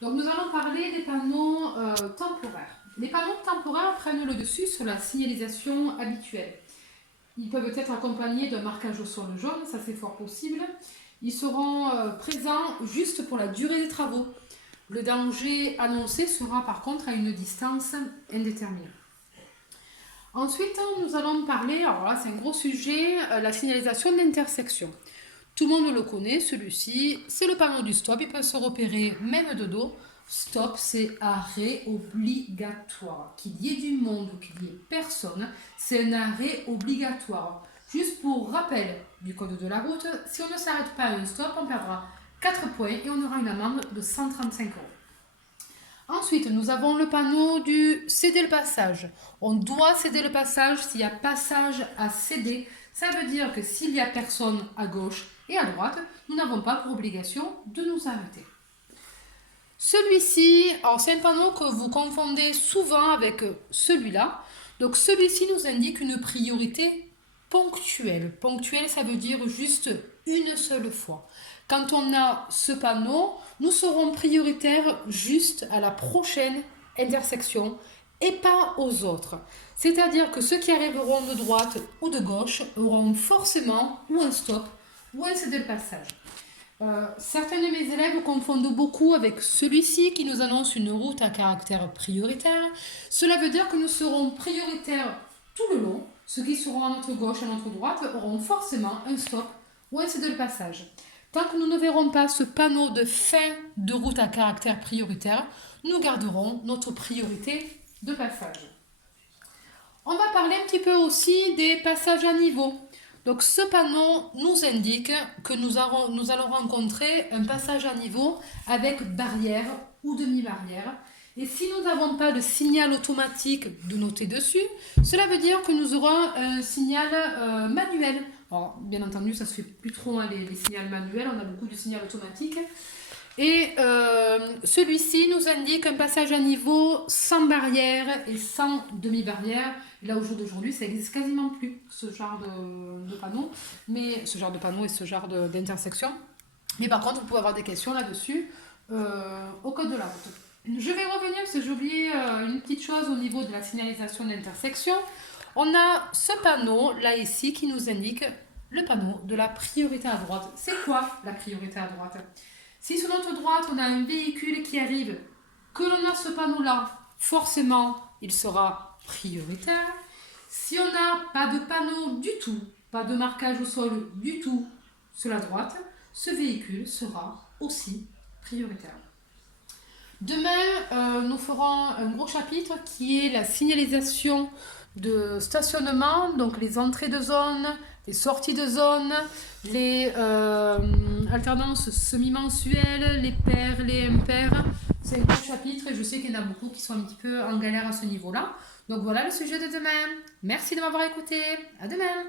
Donc nous allons parler des panneaux temporaires. Les panneaux temporaires prennent le dessus sur la signalisation habituelle. Ils peuvent être accompagnés d'un marquage au sol jaune, ça c'est fort possible. Ils seront présents juste pour la durée des travaux. Le danger annoncé sera par contre à une distance indéterminée. Ensuite, nous allons parler, alors là c'est un gros sujet, la signalisation d'intersection. Tout le monde le connaît, celui-ci, c'est le panneau du stop, il peut se repérer même de dos. Stop, c'est arrêt obligatoire. Qu'il y ait du monde ou qu'il y ait personne, c'est un arrêt obligatoire. Juste pour rappel du code de la route, si on ne s'arrête pas à un stop, on perdra 4 points et on aura une amende de 135 €. Ensuite, nous avons le panneau du céder le passage. On doit céder le passage s'il y a passage à céder. Ça veut dire que s'il y a personne à gauche et à droite, nous n'avons pas pour obligation de nous arrêter. Celui-ci, alors c'est un panneau que vous confondez souvent avec celui-là. Donc celui-ci nous indique une priorité ponctuelle. Ponctuelle, ça veut dire juste une seule fois. Quand on a ce panneau, nous serons prioritaires juste à la prochaine intersection et pas aux autres. C'est-à-dire que ceux qui arriveront de droite ou de gauche auront forcément ou un stop ou un céder le passage. Certains de mes élèves confondent beaucoup avec celui-ci qui nous annonce une route à caractère prioritaire. Cela veut dire que nous serons prioritaires tout le long. Ceux qui seront à notre gauche et à notre droite auront forcément un stop ou un céder le passage. Tant que nous ne verrons pas ce panneau de fin de route à caractère prioritaire, nous garderons notre priorité de passage. On va parler un petit peu aussi des passages à niveau. Donc ce panneau nous indique que nous allons rencontrer un passage à niveau avec barrière ou demi-barrière. Et si nous n'avons pas de signal automatique de noter dessus, cela veut dire que nous aurons un signal manuel. Alors, bien entendu, ça se fait plus trop les signaux manuels, on a beaucoup de signaux automatiques. Et celui-ci nous indique un passage à niveau sans barrière et sans demi-barrière. Là, au jour d'aujourd'hui, ça n'existe quasiment plus, ce genre de panneau, et ce genre d'intersection. Mais par contre, vous pouvez avoir des questions là-dessus au code de la route. Je vais revenir parce que j'ai oublié une petite chose au niveau de la signalisation d'intersection. On a ce panneau là ici qui nous indique le panneau de la priorité à droite. C'est quoi la priorité à droite? Si sur notre droite on a un véhicule qui arrive, que l'on a ce panneau là, forcément il sera prioritaire. Si on n'a pas de panneau du tout, pas de marquage au sol du tout sur la droite, ce véhicule sera aussi prioritaire. Demain, nous ferons un gros chapitre qui est la signalisation de stationnement, donc les entrées de zone, les sorties de zone, les alternances semi-mensuelles, les pairs, les impairs. C'est un gros chapitre et je sais qu'il y en a beaucoup qui sont un petit peu en galère à ce niveau-là. Donc voilà le sujet de demain. Merci de m'avoir écouté. À demain.